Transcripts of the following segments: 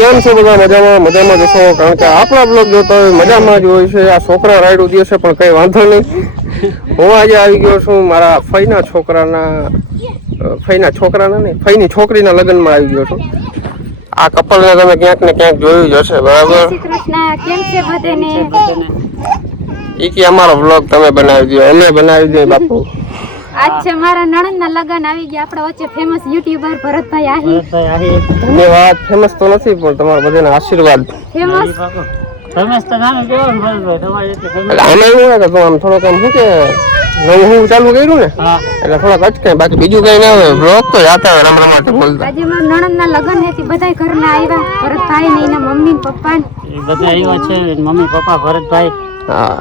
કેમ છો બધા? મજામાં જશો, કારણ કે આપણા બ્લોગ જોતા હોય મજામાં જ હોય છે. આ છોકરા રાઈડ ઉદ્યો છે પણ કઈ વાંધો નહીં. હું આજે આવી ગયો છું મારા ફઈના છોકરાના નહીં, ફઈની છોકરીના લગ્નમાં આવી ગયો છું. આ કપલને તમે ક્યાંક ને ક્યાંક જોયું જ હશે, બરાબર? કેમ છે બધાને? ઈ કે અમારો બ્લોગ તમે બનાવી દો, અમે બનાવી દઈએ બાપુ. આજ છે મારા નણંદના લગ્ન, આવી ગયા આપણા વચ્ચે ફેમસ યુટ્યુબર ભરતભાઈ આહિર. ધન્યવાદ. ફેમસ તો નથી પણ તમારા બધાના આશીર્વાદ. ફેમસ તો નાનું કેવો ને ભરતભાઈ, તમારે એટલે ફેમસ. એટલે આમાં એવું હોય કે આમ થોડોક આમ શું કે હું ચાલુ કર્યું ને એટલે થોડાક અચકાય, બાકી બીજું કઈ ના હોય. બ્લોગ તો જાતા હોય રમવા માટે બોલતા. આજે મારા નણંદના લગ્ન હતી, બધા ઘરના આવ્યા, ભરતભાઈ ને એના મમ્મી ને પપ્પા ને બધા આવ્યા છે, મમ્મી પપ્પા ભરતભાઈ. હા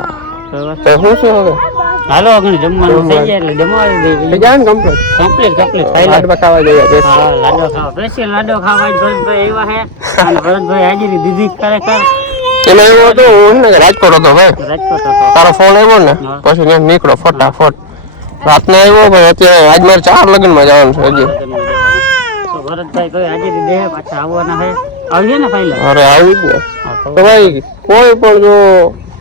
તો શું છે હવે? હાલો આગળ જમવાનું થઈ જાય એટલે જમવાડી દે. થઈ જાય ને કમ્પ્લીટ લાડવા ખાવા જઈએ. હા લાડો ખાવા, સ્પેશિયલ લાડો ખાવા ભરતભાઈ આવ્યા છે અને ભરતભાઈ હાજરી દીધી ખરેખર. એમાં એવું હતું, હું ને રાજકોટ હતો ભાઈ, રાજકોટ હતો. તારો ફોન આવ્યો ને પછી ત્યાં નીકળો ફટાફટ. રાતને આવ્યો ભાઈ, અત્યારે આજ મારે 4 લગ્નમાં જવાનું છે હજી. તો ભરતભાઈ કોઈ હાજરી દે, પાછા આવવાના છે. આવીએ ને ફાઈનલ? અરે આવી જ ને. તો ભાઈ કોઈ પણ જો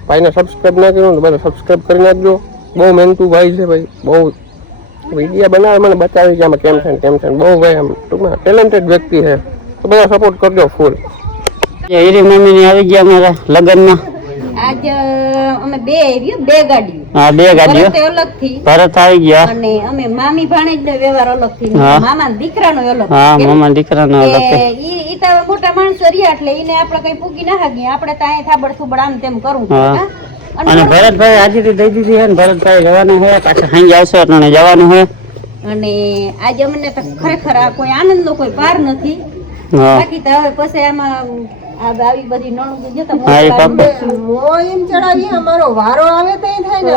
ભાઈને સબસ્ક્રાઇબ ના કર્યું ને બધા સબસ્ક્રાઇબ કરી નાખજો. બહુ મહેનતુ ભાઈ છે ભાઈ, બહુ વિડીયો બનાવે, મને બતાવી કે આમાં કેમ છે બહુ ભાઈ આમ ટૂંકમાં ટેલેન્ટેડ વ્યક્તિ છે. તો બધા સપોર્ટ કરજો ફૂલ. હીરી મમ્મી આવી ગયા અમારા લગ્નમાં. આજ અમે બે ગાડીઓ. હા, 2 ગાડીઓ. અલગ થી ભરત આવી ગયા અને અમે મામી ભાણેજ નો વ્યવહાર અલગ થી, મામા દીકરાનો અલગ. હા, મામા દીકરાનો અલગ. ઈ તો મોટા માણસો રહ્યા એટલે ઈને આપણે કઈ પૂગી ના હાગી, આપણે તો અહીં થાબડ થુબડ આમ તેમ કરવું. અને ભરતભાઈ હાજરી દઈ દીધી છે ને ભરતભાઈ જવાનું હોય, પાછા સાંજે આવશે એટલે જવાનું હોય. અને આજે અમને તો ખરેખર આ કોઈ આનંદ નો કોઈ પાર નથી. બાકી તો હવે પછી આમાં આવી બધી નણું જતા એમ ચડાવી અમારો વારો આવે તો થાય ને.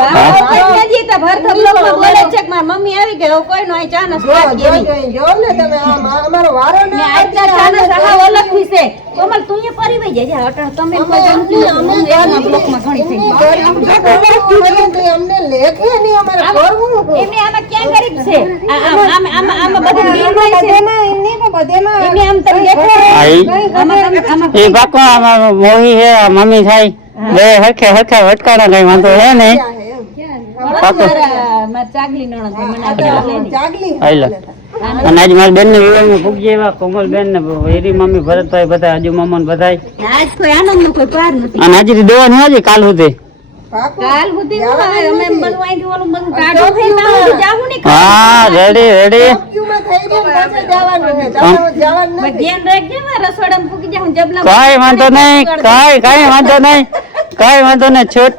બોલે છે કે મારી મમ્મી આવી ગઈ, કોઈ નો ચા નાસ્તો જો ને તમે અમારો વારો ને ચા નાસ્તો અલગ થી છે. કોમલ તું એ પરિવાઈ જાય અટણ તમે બ્લોકમાં ઘણી થઈ અમને લેખે નહીં અમારે કરવું. એમને આમાં ક્યાં ગરીબ છે? આમાં બધું મોહી છે, મમ્મી થાય બે હરખે વટકાણા, કઈ વાંધો છે નહીં. અને આજ મારી બેન ને વિવાહ પૂગી એવા કોમલ બેન ને હેરી મમ્મી ભરતભાઈ બધા હજુ મમ્મન બધા. આજ કોઈ આનંદ નો કોઈ પાર નથી. અને હાજરી દેવાની હોય કાલ સુધી. હા, રેડી. કઈ વાંધો નહીં. છૂટ